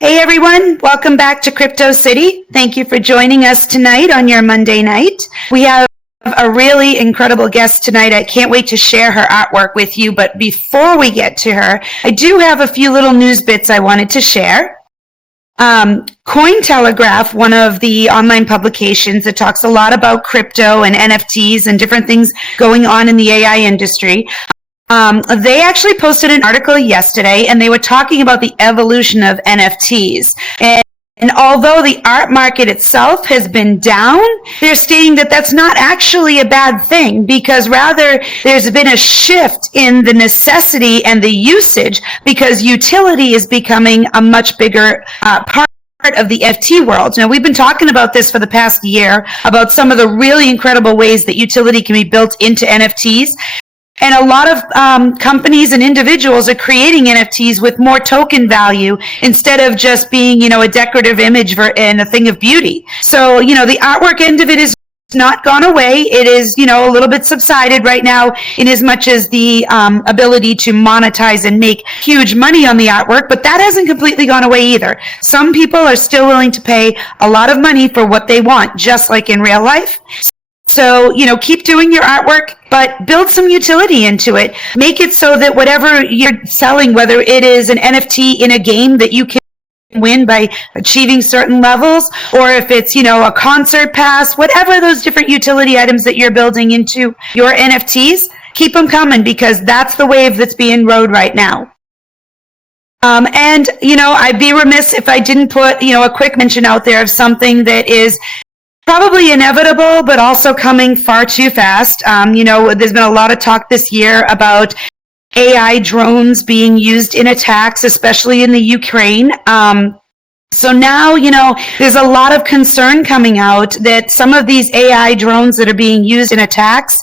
Hey everyone, welcome back to Crypto City. Thank you for joining us tonight on your Monday night. We have a really incredible guest tonight. I can't wait to share her artwork with you, but before we get to her, I do have a few little news bits I wanted to share. Cointelegraph, one of the online publications that talks a lot about crypto and NFTs and different things going on in the AI industry, they actually posted an article yesterday, and they were talking about the evolution of NFTs. And although the art market itself has been down, they're stating that that's not actually a bad thing, because rather there's been a shift in the necessity and the usage, because utility is becoming a much bigger part of the NFT world. Now, we've been talking about this for the past year, about some of the really incredible ways that utility can be built into NFTs. And a lot of companies and individuals are creating NFTs with more token value instead of just being, a decorative image and a thing of beauty. So, the artwork end of it is not gone away. It is, a little bit subsided right now, in as much as the ability to monetize and make huge money on the artwork, but that hasn't completely gone away either. Some people are still willing to pay a lot of money for what they want, just like in real life. So, keep doing your artwork, but build some utility into it. Make it so that whatever you're selling, whether it is an NFT in a game that you can win by achieving certain levels, or if it's, a concert pass, whatever those different utility items that you're building into your NFTs, keep them coming, because that's the wave that's being rode right now. And, I'd be remiss if I didn't put, a quick mention out there of something that is probably inevitable, but also coming far too fast. There's been a lot of talk this year about AI drones being used in attacks, especially in the Ukraine. So now, there's a lot of concern coming out that some of these AI drones that are being used in attacks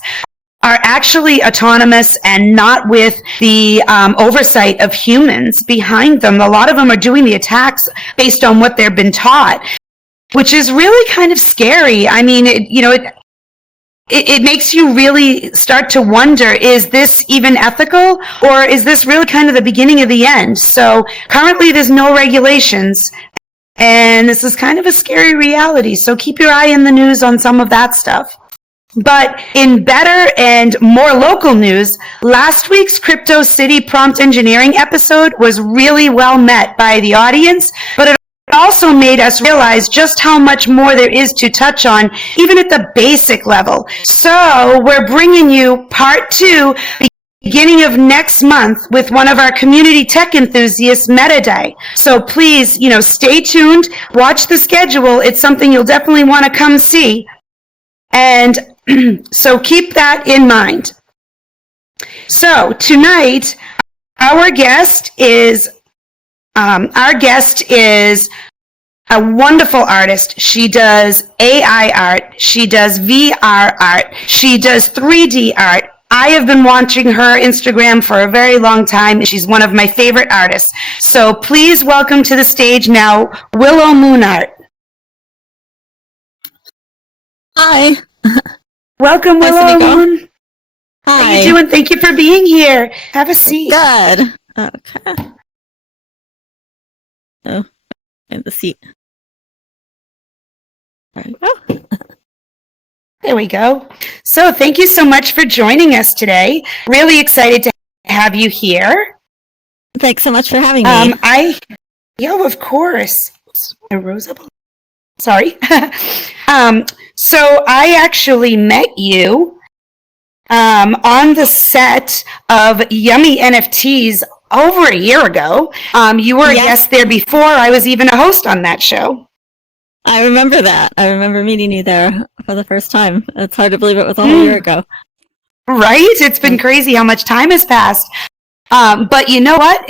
are actually autonomous and not with the oversight of humans behind them. A lot of them are doing the attacks based on what they've been taught, which is really kind of scary. I mean, it makes you really start to wonder, is this even ethical, or is this really kind of the beginning of the end? So currently there's no regulations, and this is kind of a scary reality. So keep your eye in the news on some of that stuff. But in better and more local news, last week's Crypto City Prompt Engineering episode was really well met by the audience, but it also made us realize just how much more there is to touch on, even at the basic level. So we're bringing you part 2, beginning of next month, with one of our community tech enthusiasts, Meta Day. So please, stay tuned, watch the schedule. It's something you'll definitely want to come see. And so keep that in mind. So tonight, our guest is a wonderful artist. She does AI art. She does VR art. She does 3D art. I have been watching her Instagram for a very long time. She's one of my favorite artists. So please welcome to the stage now, Willowmoon Art. Hi. Welcome, Willowmoon. Hi. How you doing? Thank you for being here. Have a seat. Good. Okay. Oh, and the seat. There you go. There we go. So thank you so much for joining us today. Really excited to have you here. Thanks so much for having me. Of course. I rose up. Sorry. So I actually met you on the set of Yummy NFTs over a year ago. You were a guest there before I was even a host on that show. I remember that. I remember meeting you there for the first time. It's hard to believe it was all a year ago. Right? It's been crazy how much time has passed. But you know what?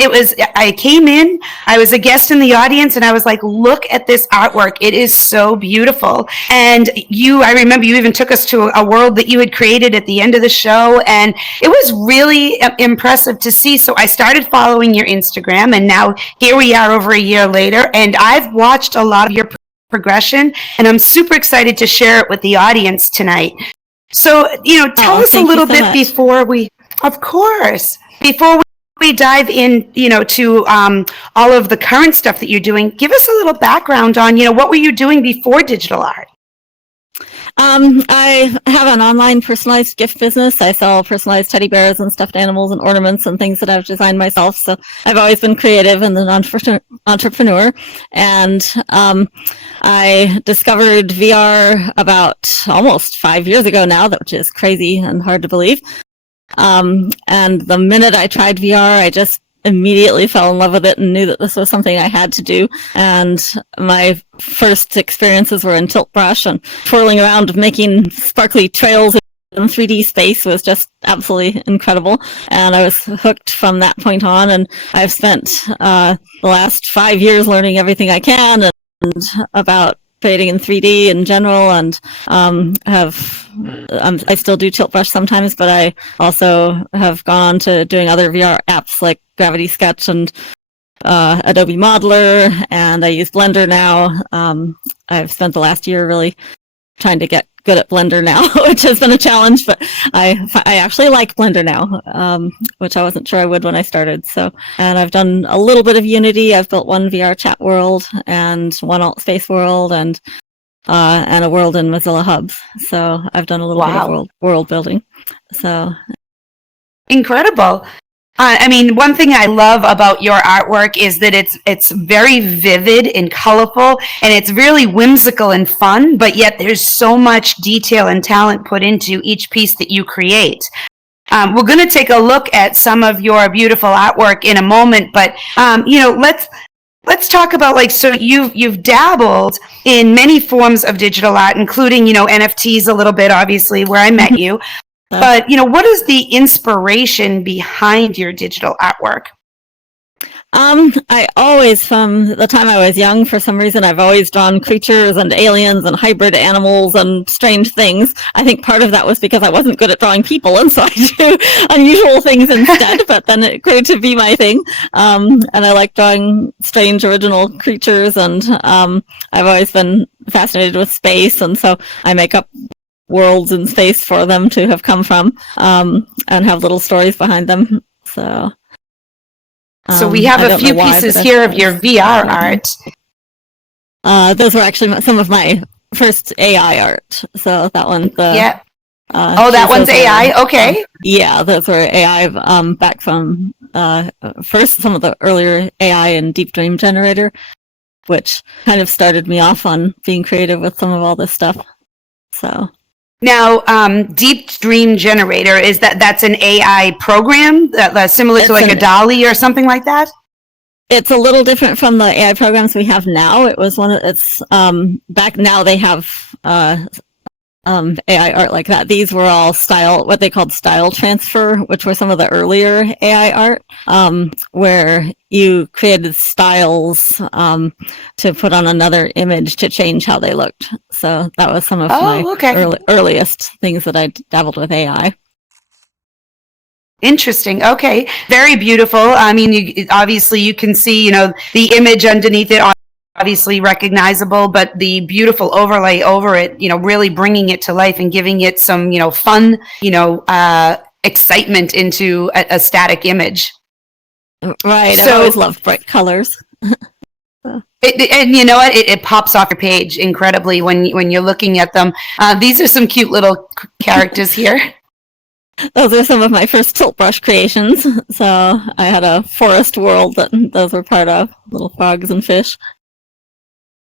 I came in, I was a guest in the audience, and I was like, look at this artwork. It is so beautiful. And I remember you even took us to a world that you had created at the end of the show, and it was really impressive to see. So I started following your Instagram, and now here we are over a year later, and I've watched a lot of your progression, and I'm super excited to share it with the audience tonight. So, tell us a little bit before we we dive in, to all of the current stuff that you're doing, give us a little background on, what were you doing before digital art? I have an online personalized gift business. I sell personalized teddy bears and stuffed animals and ornaments and things that I've designed myself. So I've always been creative and an entrepreneur. And I discovered VR about almost 5 years ago now, which is crazy and hard to believe. And the minute I tried VR, I just immediately fell in love with it and knew that this was something I had to do. And my first experiences were in Tilt Brush, and twirling around making sparkly trails in 3D space was just absolutely incredible. And I was hooked from that point on, and I've spent the last 5 years learning everything I can and about creating in 3D in general, and I still do Tilt Brush sometimes, but I also have gone on to doing other VR apps like Gravity Sketch and Adobe Modeler, and I use Blender now. I've spent the last year really trying to get good at Blender now, which has been a challenge, but I actually like Blender now, which I wasn't sure I would when I started. So, and I've done a little bit of Unity. I've built one VR chat world and one alt space world and a world in Mozilla Hubs. So I've done a little bit of world building. So incredible. I mean, one thing I love about your artwork is that it's very vivid and colorful, and it's really whimsical and fun, but yet there's so much detail and talent put into each piece that you create. We're going to take a look at some of your beautiful artwork in a moment, but let's talk about so you've dabbled in many forms of digital art, including NFTs a little bit, obviously, where I met you. But, what is the inspiration behind your digital artwork? I always, from the time I was young, for some reason, I've always drawn creatures and aliens and hybrid animals and strange things. I think part of that was because I wasn't good at drawing people, and so I do unusual things instead, but then it grew to be my thing. And I like drawing strange, original creatures, and I've always been fascinated with space, and so I make up worlds in space for them to have come from, and have little stories behind them. So we have a few pieces here of your VR art. Those were actually some of my first AI art. So that one, that one's AI. Okay. Yeah, those were AI back from first some of the earlier AI and Deep Dream Generator, which kind of started me off on being creative with some of all this stuff. So. Now, Deep Dream Generator, that's an AI program similar to like a DALL-E or something like that? It's a little different from the AI programs we have now. It was back now they have AI art like that. These were all what they called style transfer, which were some of the earlier AI art, where you created styles to put on another image to change how they looked. So that was some of my earliest things that I dabbled with AI. Interesting. Okay. Very beautiful. I mean, obviously you can see, the image underneath it, obviously recognizable, but the beautiful overlay over it, really bringing it to life and giving it some, fun, excitement into a static image. Right. So, I always loved bright colors. And you know what? It pops off your page incredibly when you're looking at them. These are some cute little characters here. Those are some of my first Tilt Brush creations. So I had a forest world that those were part of, little frogs and fish.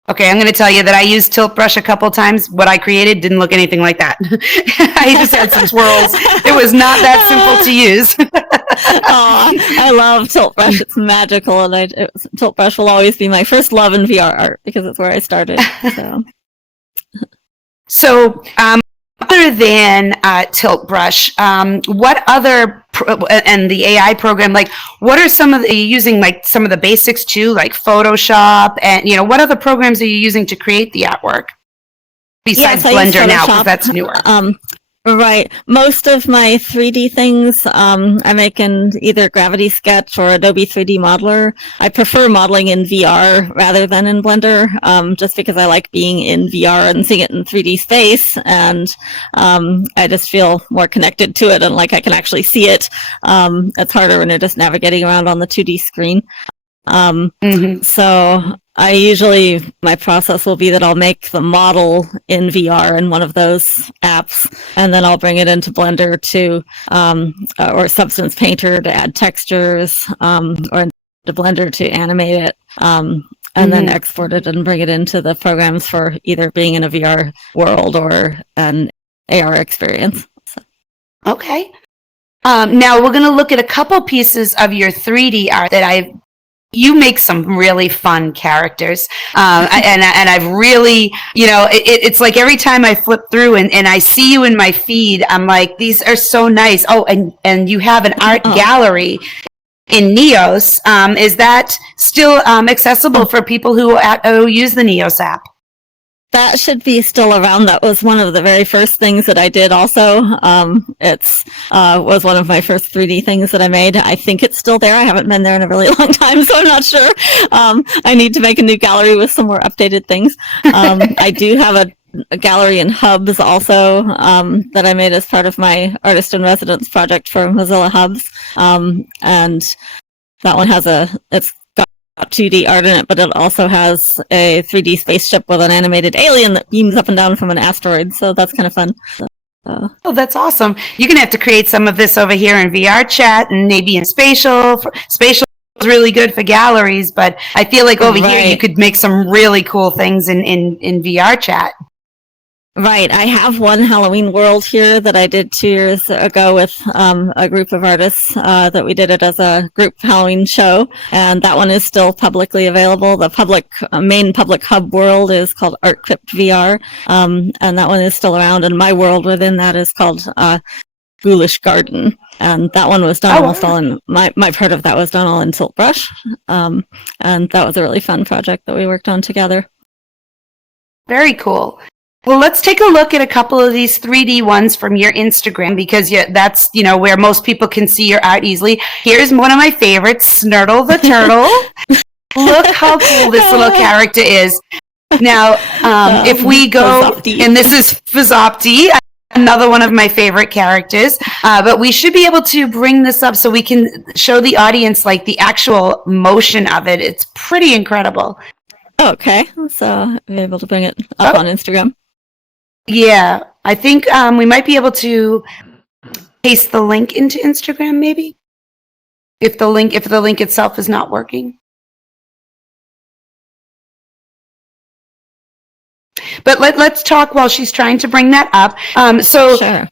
Okay, I'm going to tell you that I used Tilt Brush a couple times. What I created didn't look anything like that. I just had some swirls. It was not that simple to use. I love Tilt Brush. It's magical, and Tilt Brush will always be my first love in VR art because it's where I started. So other than Tilt Brush, what other and the AI program, what are some of using some of the basics too, like Photoshop, and what other programs are you using to create the artwork besides Blender now, because that's newer? Right. Most of my 3D things I make in either Gravity Sketch or Adobe 3D Modeler. I prefer modeling in VR rather than in Blender, just because I like being in VR and seeing it in 3D space, and I just feel more connected to it and like I can actually see it. It's harder when you're just navigating around on the 2D screen. So my process will be that I'll make the model in VR in one of those apps, and then I'll bring it into Blender or Substance Painter to add textures, or into Blender to animate it, and then export it and bring it into the programs for either being in a VR world or an AR experience. Okay. Now we're going to look at a couple pieces of your 3D art that you make some really fun characters. And I've really, it's like every time I flip through and I see you in my feed, I'm like, these are so nice. Oh, and you have an art gallery in Neos. Is that still accessible for people who use the Neos app? That should be still around. That was one of the very first things that I did also. It's was one of my first 3D things that I made. I think it's still there. I haven't been there in a really long time, so I'm not sure. I need to make a new gallery with some more updated things. I do have a gallery in Hubs also that I made as part of my Artist in Residence project for Mozilla Hubs. And that one it's got 2D art in it, but it also has a 3D spaceship with an animated alien that beams up and down from an asteroid, so that's kind of fun. Oh, that's awesome. You're going to have to create some of this over here in VR chat and maybe in Spatial. Spatial is really good for galleries, but I feel like over here you could make some really cool things in VR chat. Right. I have one Halloween World here that I did 2 years ago with a group of artists that we did it as a group Halloween show, and that one is still publicly available. The main public hub world is called ArtCrypt VR, and that one is still around, and my world within that is called Ghoulish Garden, and that one was done almost all in my part of that was done all in Siltbrush, and that was a really fun project that we worked on together. Very cool. Well, let's take a look at a couple of these 3D ones from your Instagram, because that's, where most people can see your art easily. Here's one of my favorites, Snurtle the Turtle. Look how cool this little character is. Now, if we go, and this is Fizopti, another one of my favorite characters, but we should be able to bring this up so we can show the audience like the actual motion of it. It's pretty incredible. Okay, so I'll be able to bring it up on Instagram. Yeah, I think we might be able to paste the link into Instagram, maybe, if the link itself is not working. But let's talk while she's trying to bring that up. Sure.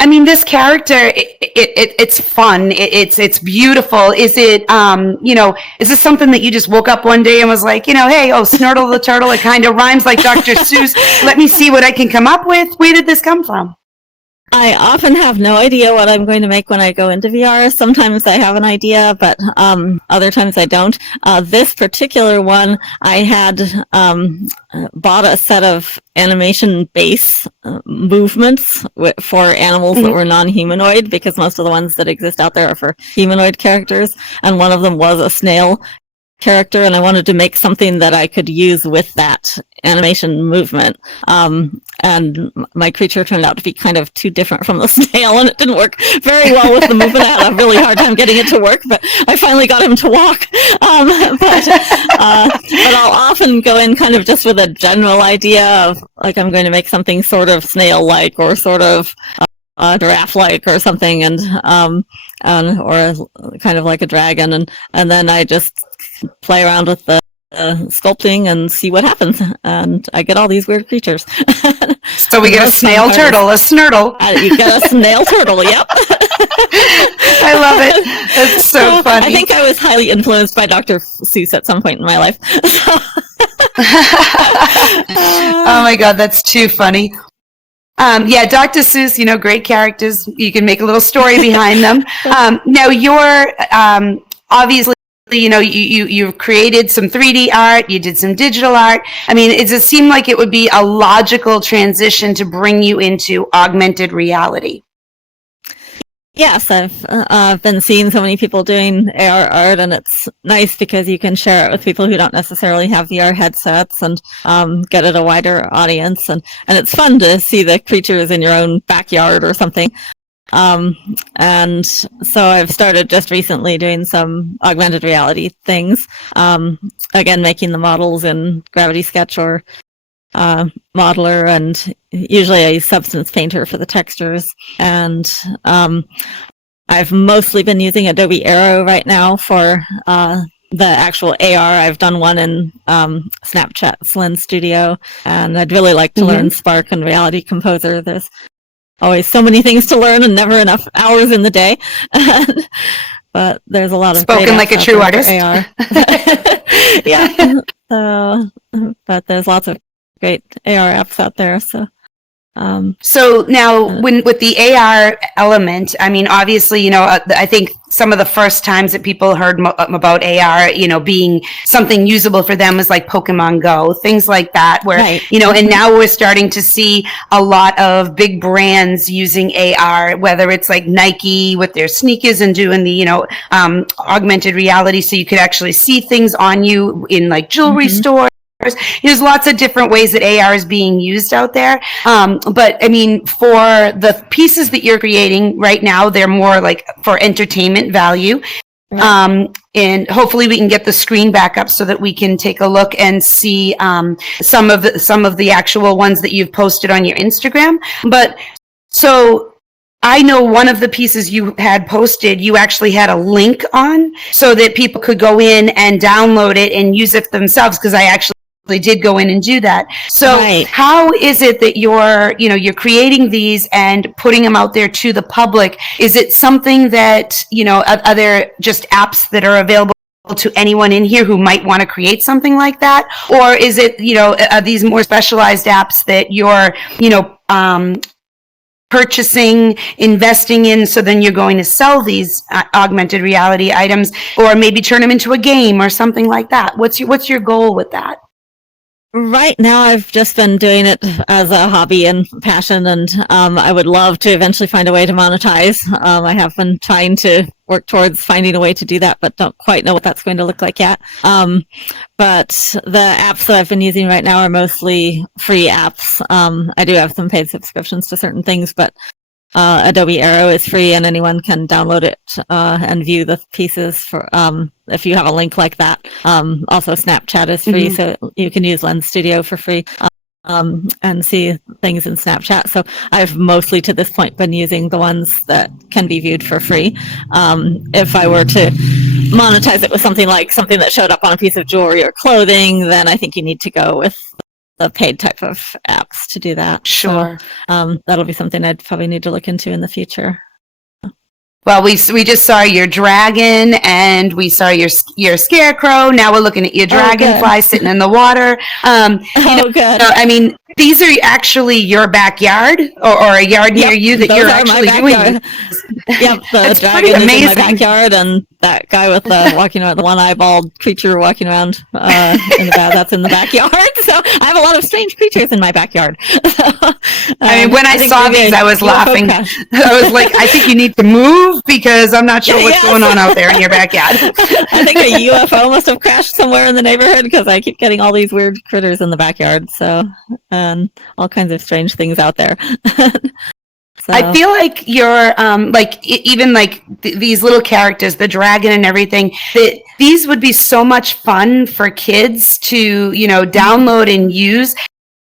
I mean, this character, it's fun. It's beautiful. Is it, is this something that you just woke up one day and was like, hey, Snurtle the Turtle, it kind of rhymes like Dr. Seuss. Let me see what I can come up with. Where did this come from? I often have no idea what I'm going to make when I go into VR. Sometimes I have an idea, but other times I don't. This particular one, I had bought a set of animation base movements for animals that were non-humanoid, because most of the ones that exist out there are for humanoid characters, and one of them was a snail character, and I wanted to make something that I could use with that animation movement. And my creature turned out to be kind of too different from the snail, and it didn't work very well with the movement. I had a really hard time getting it to work, but I finally got him to walk. But I'll often go in kind of just with a general idea of, like, I'm going to make something sort of snail-like or sort of giraffe-like or something, and or kind of like a dragon, and then I just play around with the sculpting and see what happens, and I get all these weird creatures. So we get a snail turtle, a snurtle. You get a snail turtle, yep. I love it. That's so funny. I think I was highly influenced by Dr. Seuss at some point in my life. Oh my God, that's too funny. Yeah, Dr. Seuss, great characters. You can make a little story behind them. Now, you're obviously you created some 3D art, you did some digital art. I mean, it just seemed like it would be a logical transition to bring you into augmented reality. Yes, I've been seeing so many people doing AR art, and it's nice because you can share it with people who don't necessarily have VR headsets and get it a wider audience. And it's fun to see the creatures in your own backyard or something. And so I've started just recently doing some augmented reality things. Again, making the models in Gravity Sketch or Modeler, and usually I use Substance Painter for the textures. And I've mostly been using Adobe Aero right now for the actual AR. I've done one in Snapchat's Lens Studio, and I'd really like to learn Spark and Reality Composer. There's always so many things to learn and never enough hours in the day. But there's a lot of spoken like a true artist. AR. Yeah. So, but there's lots of great AR apps out there. So now, with the AR element, I mean, obviously, I think some of the first times that people heard about AR, being something usable for them was like Pokemon Go, things like that, where, right. And now we're starting to see a lot of big brands using AR, whether it's like Nike with their sneakers and doing the, augmented reality, so you could actually see things on you in like jewelry stores. There's lots of different ways that AR is being used out there. But I mean, for the pieces that you're creating right now, they're more like for entertainment value. Right. And hopefully we can get the screen back up so that we can take a look and see some of the actual ones that you've posted on your Instagram. But so I know one of the pieces you had posted, you actually had a link on so that people could go in and download it and use it themselves, because I actually did go in and do that. So right. How is it that you're creating these and putting them out there to the public? Is it something that, are there just apps that are available to anyone in here who might want to create something like that? Or is it, are these more specialized apps that you're, purchasing, investing in, so then you're going to sell these augmented reality items, or maybe turn them into a game or something like that? What's your goal with that? Right now, I've just been doing it as a hobby and passion, and I would love to eventually find a way to monetize. I have been trying to work towards finding a way to do that, but don't quite know what that's going to look like yet. But the apps that I've been using right now are mostly free apps. I do have some paid subscriptions to certain things, but Adobe Aero is free, and anyone can download it and view the pieces for if you have a link like that. Also, Snapchat is free, so you can use Lens Studio for free and see things in Snapchat. So I've mostly to this point been using the ones that can be viewed for free. If I were to monetize it with something that showed up on a piece of jewelry or clothing, then I think you need to go with the paid type of apps to do that. Sure. So, that'll be something I'd probably need to look into in the future. Well, we just saw your dragon, and we saw your scarecrow. Now we're looking at your dragonfly sitting in the water. Good. I mean, these are actually your backyard, or a yard near you that you're actually doing. Yep, the dragon is in my backyard, and that guy with the walking around, the one eyeballed creature walking around that's in the backyard. So I have a lot of strange creatures in my backyard. I mean, when I saw these, I was laughing. I was like, I think you need to move, because I'm not sure what's going on out there in your backyard. I think a UFO must have crashed somewhere in the neighborhood, because I keep getting all these weird critters in the backyard. So, and all kinds of strange things out there. So. I feel like you're even these little characters, the dragon and everything, that these would be so much fun for kids to, download and use.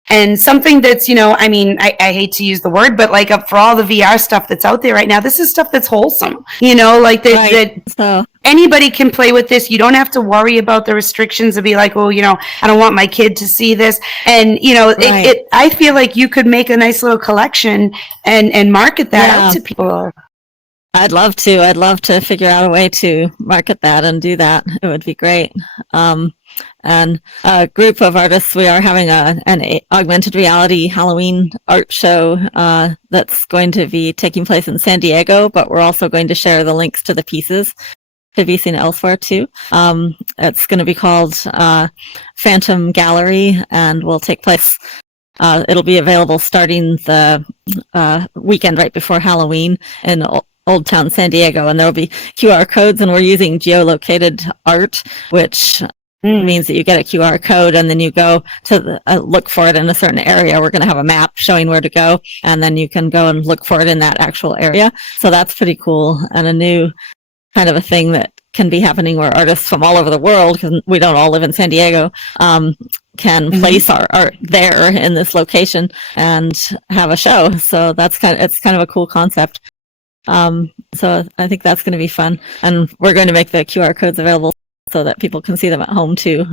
And something that's, I mean, I hate to use the word, but for all the VR stuff that's out there right now, this is stuff that's wholesome, that anybody can play with this. You don't have to worry about the restrictions of be like, well, I don't want my kid to see this. And, I feel like you could make a nice little collection and market that out to people. I'd love to. I'd love to figure out a way to market that and do that. It would be great. And a group of artists, we are having an augmented reality Halloween art show that's going to be taking place in San Diego, but we're also going to share the links to the pieces to be seen elsewhere too. It's going to be called Phantom Gallery, and will take place. It'll be available starting the weekend right before Halloween in Old Town San Diego, and there will be QR codes, and we're using geolocated art, which means that you get a QR code and then you go to look for it in a certain area. We're going to have a map showing where to go, and then you can go and look for it in that actual area. So that's pretty cool, and a new kind of a thing that can be happening where artists from all over the world, because we don't all live in San Diego, can place our art there in this location and have a show. So it's kind of a cool concept. So I think that's going to be fun, and we're going to make the QR codes available so that people can see them at home too,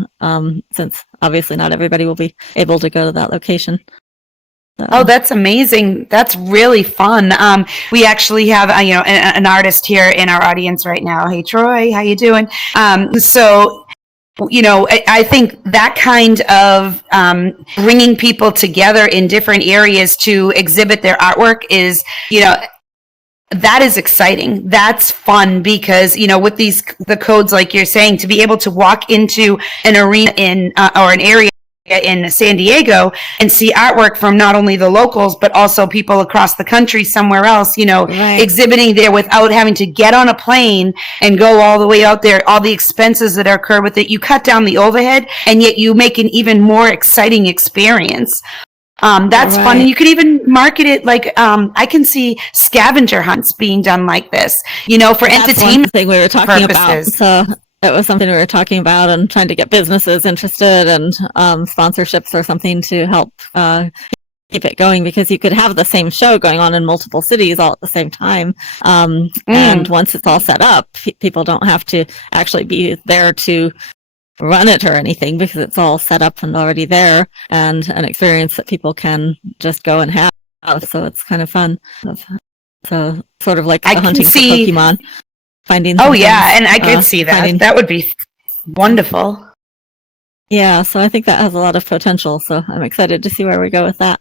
since obviously not everybody will be able to go to that location. So. Oh, that's amazing. That's really fun. We actually have, an artist here in our audience right now. Hey, Troy, how you doing? I think that kind of bringing people together in different areas to exhibit their artwork is, that is exciting. That's fun because, with the codes, like you're saying, to be able to walk into an arena or an area in San Diego and see artwork from not only the locals, but also people across the country somewhere else, right. exhibiting there without having to get on a plane and go all the way out there, all the expenses that occur with it. You cut down the overhead, and yet you make an even more exciting experience. That's fun. And you could even market it like, I can see scavenger hunts being done like this, for that's entertainment one thing we were talking purposes. about. So it was something we were talking about and trying to get businesses interested and sponsorships or something to help keep it going, because you could have the same show going on in multiple cities all at the same time. And once it's all set up, people don't have to actually be there to run it or anything, because it's all set up and already there, and an experience that people can just go and have. So it's kind of fun. So sort of like the hunting for Pokemon. Finding and I could see that. That would be wonderful. Yeah, so I think that has a lot of potential. So I'm excited to see where we go with that.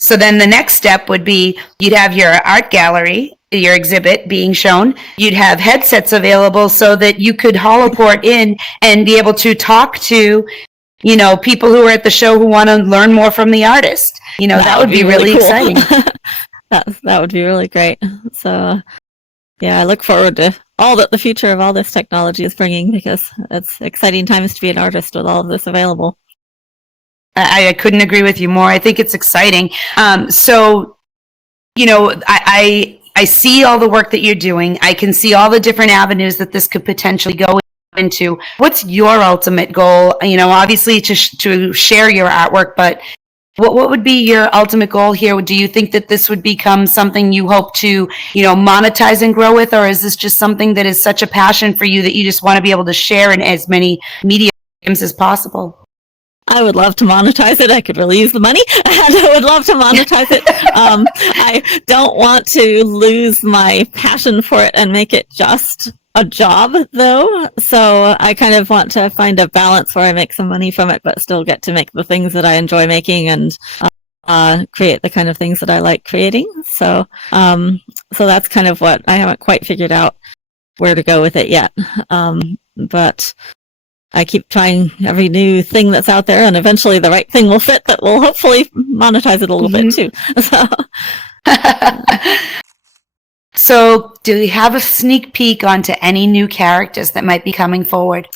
So then the next step would be you'd have your art gallery, your exhibit being shown. You'd have headsets available so that you could holoport in and be able to talk to, people who are at the show who want to learn more from the artist. That would be really cool. Exciting. That would be really great. So yeah, I look forward to all that the future of all this technology is bringing, because it's exciting times to be an artist with all of this available. I couldn't agree with you more. I think it's exciting. I see all the work that you're doing. I can see all the different avenues that this could potentially go into. What's your ultimate goal? Obviously to share your artwork, but what would be your ultimate goal here? Do you think that this would become something you hope to, monetize and grow with, or is this just something that is such a passion for you that you just want to be able to share in as many mediums as possible? I would love to monetize it. I could really use the money, and I would love to monetize it. I don't want to lose my passion for it and make it just a job, though. So I kind of want to find a balance where I make some money from it, but still get to make the things that I enjoy making and create the kind of things that I like creating. So that's kind of what I haven't quite figured out where to go with it yet. But I keep trying every new thing that's out there, and eventually the right thing will fit that will hopefully monetize it a little bit too. So do you have a sneak peek onto any new characters that might be coming forward?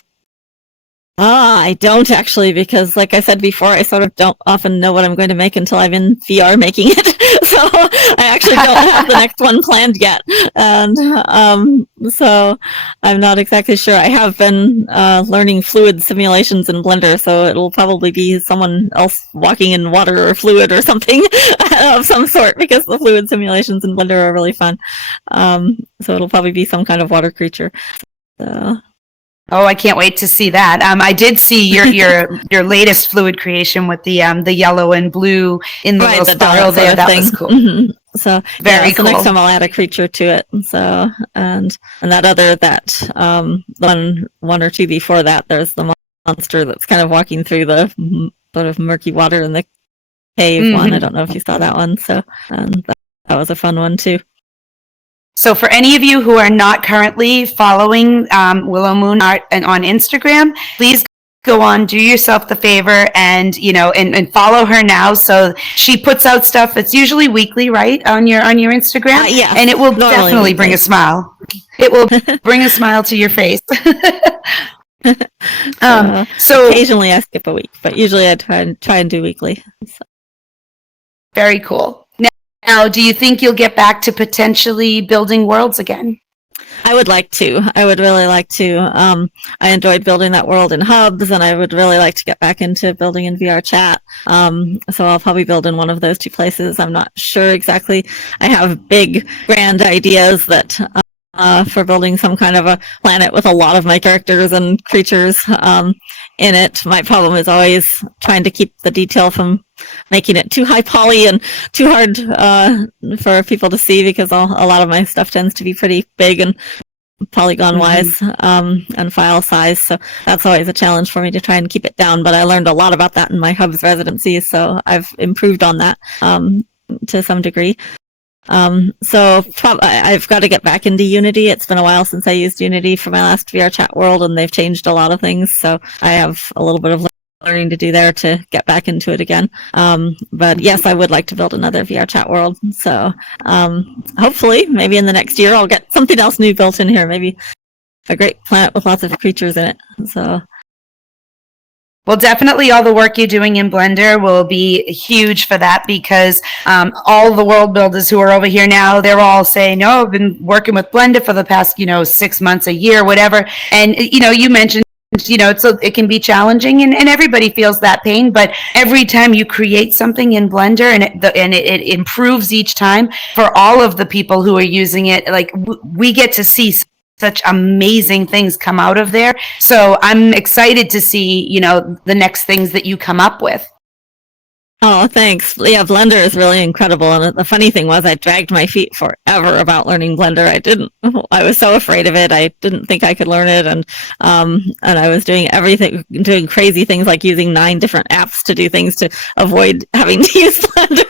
I don't actually, because like I said before, I sort of don't often know what I'm going to make until I'm in VR making it. So I actually don't have the next one planned yet. And so I'm not exactly sure. I have been learning fluid simulations in Blender, so it'll probably be someone else walking in water or fluid or something of some sort, because the fluid simulations in Blender are really fun. So it'll probably be some kind of water creature. So. Oh, I can't wait to see that. I did see your latest fluid creation with the yellow and blue in the little spiral there. That was cool. Mm-hmm. So very cool. So next time I'll add a creature to it. So and that other one or two before that, there's the monster that's kind of walking through the sort of murky water in the cave one. I don't know if you saw that one. So that was a fun one too. So for any of you who are not currently following Willowmoon Art on Instagram, please go on, do yourself the favor, and and follow her now. So she puts out stuff that's usually weekly, right, on your Instagram, Yeah, and it will definitely weekly. bring a smile. It will bring a smile to your face. So occasionally I skip a week, but usually I try and do weekly. So. Very cool. Now, do you think you'll get back to potentially building worlds again? I would like to. I would really like to. I enjoyed building that world in Hubs, and I would really like to get back into building in VR chat. So I'll probably build in one of those two places. I'm not sure exactly. I have big, grand ideas that for building some kind of a planet with a lot of my characters and creatures in it. My problem is always trying to keep the detail from making it too high poly and too hard for people to see, because a lot of my stuff tends to be pretty big and polygon wise and file size. So that's always a challenge for me to try and keep it down. But I learned a lot about that in my Hubs residency, so I've improved on that to some degree. So I've got to get back into Unity. It's been a while since I used Unity for my last VR chat world, and they've changed a lot of things. So I have a little bit of learning to do there to get back into it again. But yes, I would like to build another VR chat world. So hopefully, maybe in the next year, I'll get something else new built in here. Maybe a great planet with lots of creatures in it. So. Well, definitely all the work you're doing in Blender will be huge for that, because all the world builders who are over here now, they're all saying, no, I've been working with Blender for the past, 6 months, a year, whatever. And, you mentioned, it can be challenging, and everybody feels that pain. But every time you create something in Blender and it improves each time for all of the people who are using it, like we get to see such amazing things come out of there. So I'm excited to see, the next things that you come up with. Oh, thanks. Yeah, Blender is really incredible. And the funny thing was, I dragged my feet forever about learning Blender. I was so afraid of it. I didn't think I could learn it. And I was doing crazy things like using 9 different apps to do things to avoid having to use Blender.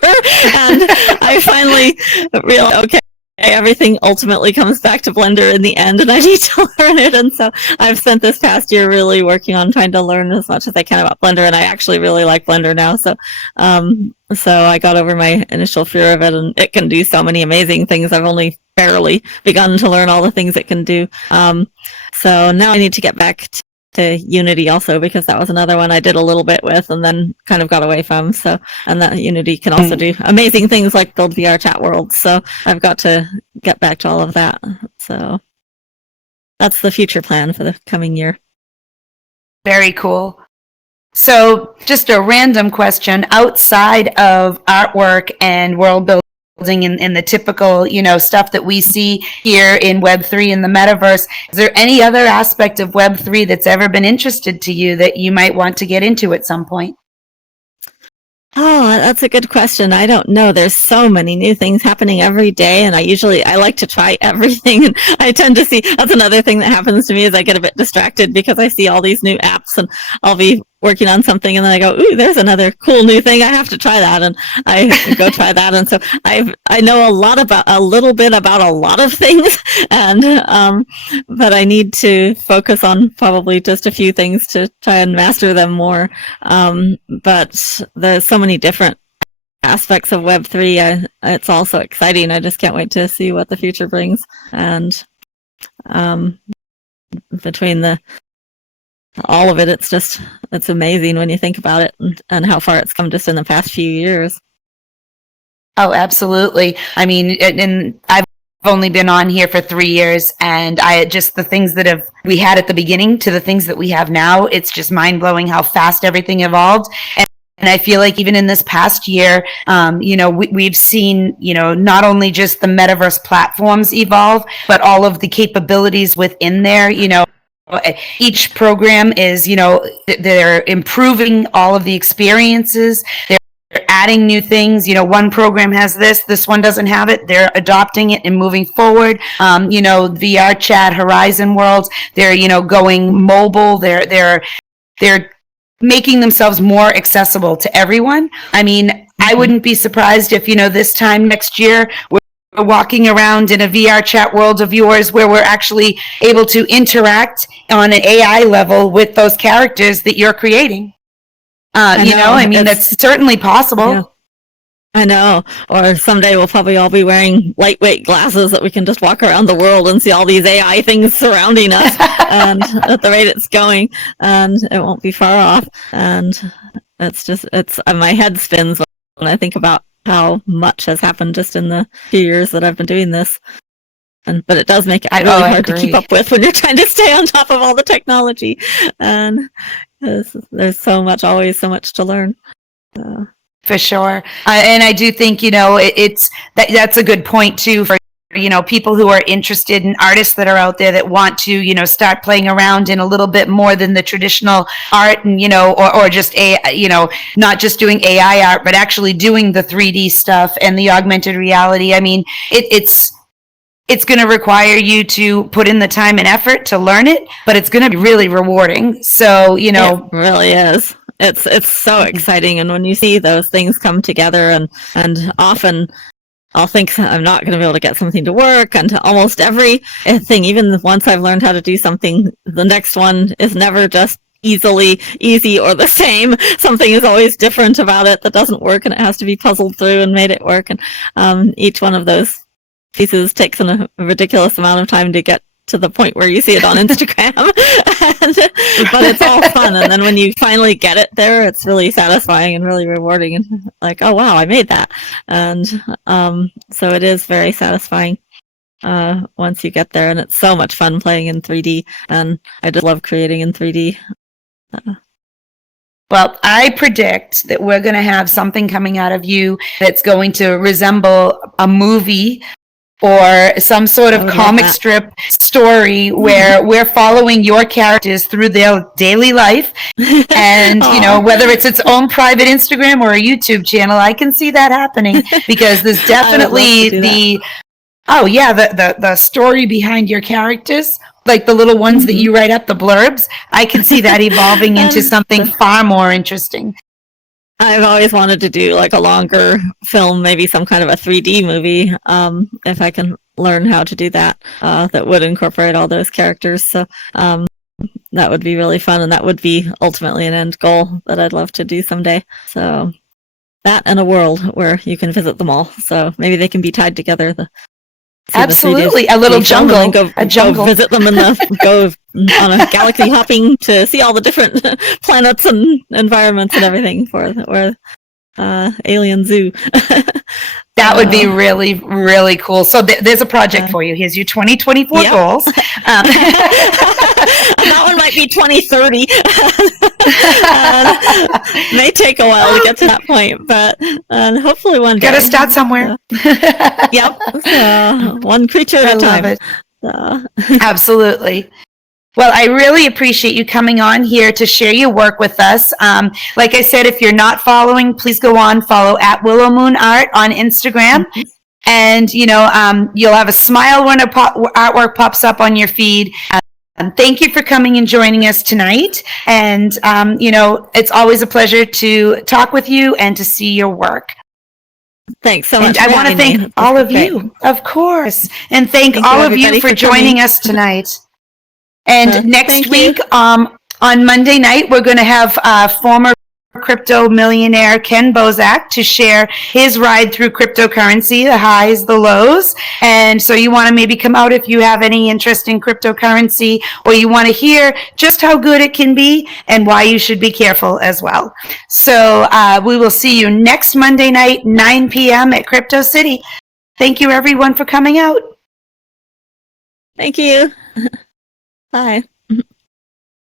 And I finally realized, okay, everything ultimately comes back to Blender in the end, and I need to learn it. And so I've spent this past year really working on trying to learn as much as I can about Blender, and I actually really like Blender now. So I got over my initial fear of it, and it can do so many amazing things. I've only barely begun to learn all the things it can do. So now I need to get back to Unity also, because that was another one I did a little bit with and then kind of got away from. So, and that Unity can also do amazing things like build VR chat worlds. So I've got to get back to all of that. So that's the future plan for the coming year. Very cool. So just a random question, outside of artwork and world building in the typical, stuff that we see here in Web3 in the Metaverse, is there any other aspect of Web3 that's ever been interested to you that you might want to get into at some point? Oh, that's a good question. I don't know. There's so many new things happening every day, and I like to try everything. And I tend to see, that's another thing that happens to me, is I get a bit distracted because I see all these new apps, and I'll be working on something and then I go, ooh, there's another cool new thing. I have to try that. And I go try that. And so I know a little bit about a lot of things, and but I need to focus on probably just a few things to try and master them more. But there's so many different aspects of Web3. It's also exciting. I just can't wait to see what the future brings. And between all of it, it's amazing when you think about it and how far it's come just in the past few years. Oh, absolutely. I mean, and I've only been on here for 3 years, and the things that we had at the beginning to the things that we have now, it's just mind blowing how fast everything evolved. And I feel like even in this past year, we've seen, not only just the metaverse platforms evolve, but all of the capabilities within there. Each program is, they're improving all of the experiences. They're adding new things. One program has this one doesn't have it. They're adopting it and moving forward. VR chat, Horizon Worlds, they're, going mobile. They're making themselves more accessible to everyone. I mean, I wouldn't be surprised if, this time next year, walking around in a VR chat world of yours where we're actually able to interact on an AI level with those characters that you're creating. I mean, that's certainly possible. Yeah. I know. Or someday we'll probably all be wearing lightweight glasses that we can just walk around the world and see all these AI things surrounding us and at the rate it's going, and it won't be far off. And my head spins when I think about how much has happened just in the few years that I've been doing this. But it does make it really hard to keep up with when you're trying to stay on top of all the technology. And there's always so much to learn. For sure. And I do think, that's a good point too for, people who are interested in artists that are out there that want to, start playing around in a little bit more than the traditional art and, or just not just doing AI art, but actually doing the 3D stuff and the augmented reality. I mean, it's going to require you to put in the time and effort to learn it, but it's going to be really rewarding. So, It really is. It's so exciting, and when you see those things come together, and often I'll think I'm not going to be able to get something to work, and almost every thing, even once I've learned how to do something, the next one is never just easy or the same. Something is always different about it that doesn't work, and it has to be puzzled through and made it work. And each one of those pieces takes a ridiculous amount of time to get to the point where you see it on Instagram. But it's all fun, and then when you finally get it there, it's really satisfying and really rewarding, and like, oh wow, I made that. And so it is very satisfying once you get there, and it's so much fun playing in 3D, and I just love creating in 3D. Well, I predict that we're going to have something coming out of you that's going to resemble a movie or some sort of comic strip story where we're following your characters through their daily life. And, whether it's its own private Instagram or a YouTube channel, I can see that happening, because there's definitely the story behind your characters, like the little ones that you write up, the blurbs. I can see that evolving into something far more interesting. I've always wanted to do like a longer film, maybe some kind of a 3D movie, if I can learn how to do that, that would incorporate all those characters. So that would be really fun, and that would be ultimately an end goal that I'd love to do someday. So that, and a world where you can visit them all. So maybe they can be tied together. Absolutely, a little jungle, go visit them and go on a galaxy hopping to see all the different planets and environments and everything or alien zoo. That would be really, really cool. So there's a project for you. Here's your 2024 goals. That one might be 2030. May take a while to get to that point, but hopefully one day. Got to start somewhere. Yep. One creature at a time. Love it. Absolutely. Well, I really appreciate you coming on here to share your work with us. Like I said, if you're not following, please go on, follow at Willowmoon Art on Instagram. And, you'll have a smile when artwork pops up on your feed. Thank you for coming and joining us tonight. And, it's always a pleasure to talk with you and to see your work. Thanks so much. And I want to thank all of you, of course, and thank all of you for joining us tonight. And next week, on Monday night, we're going to have former crypto millionaire Ken Bozak to share his ride through cryptocurrency, the highs, the lows. And so you want to maybe come out if you have any interest in cryptocurrency, or you want to hear just how good it can be and why you should be careful as well. So we will see you next Monday night, 9 p.m. at Crypto City. Thank you, everyone, for coming out. Thank you. Bye.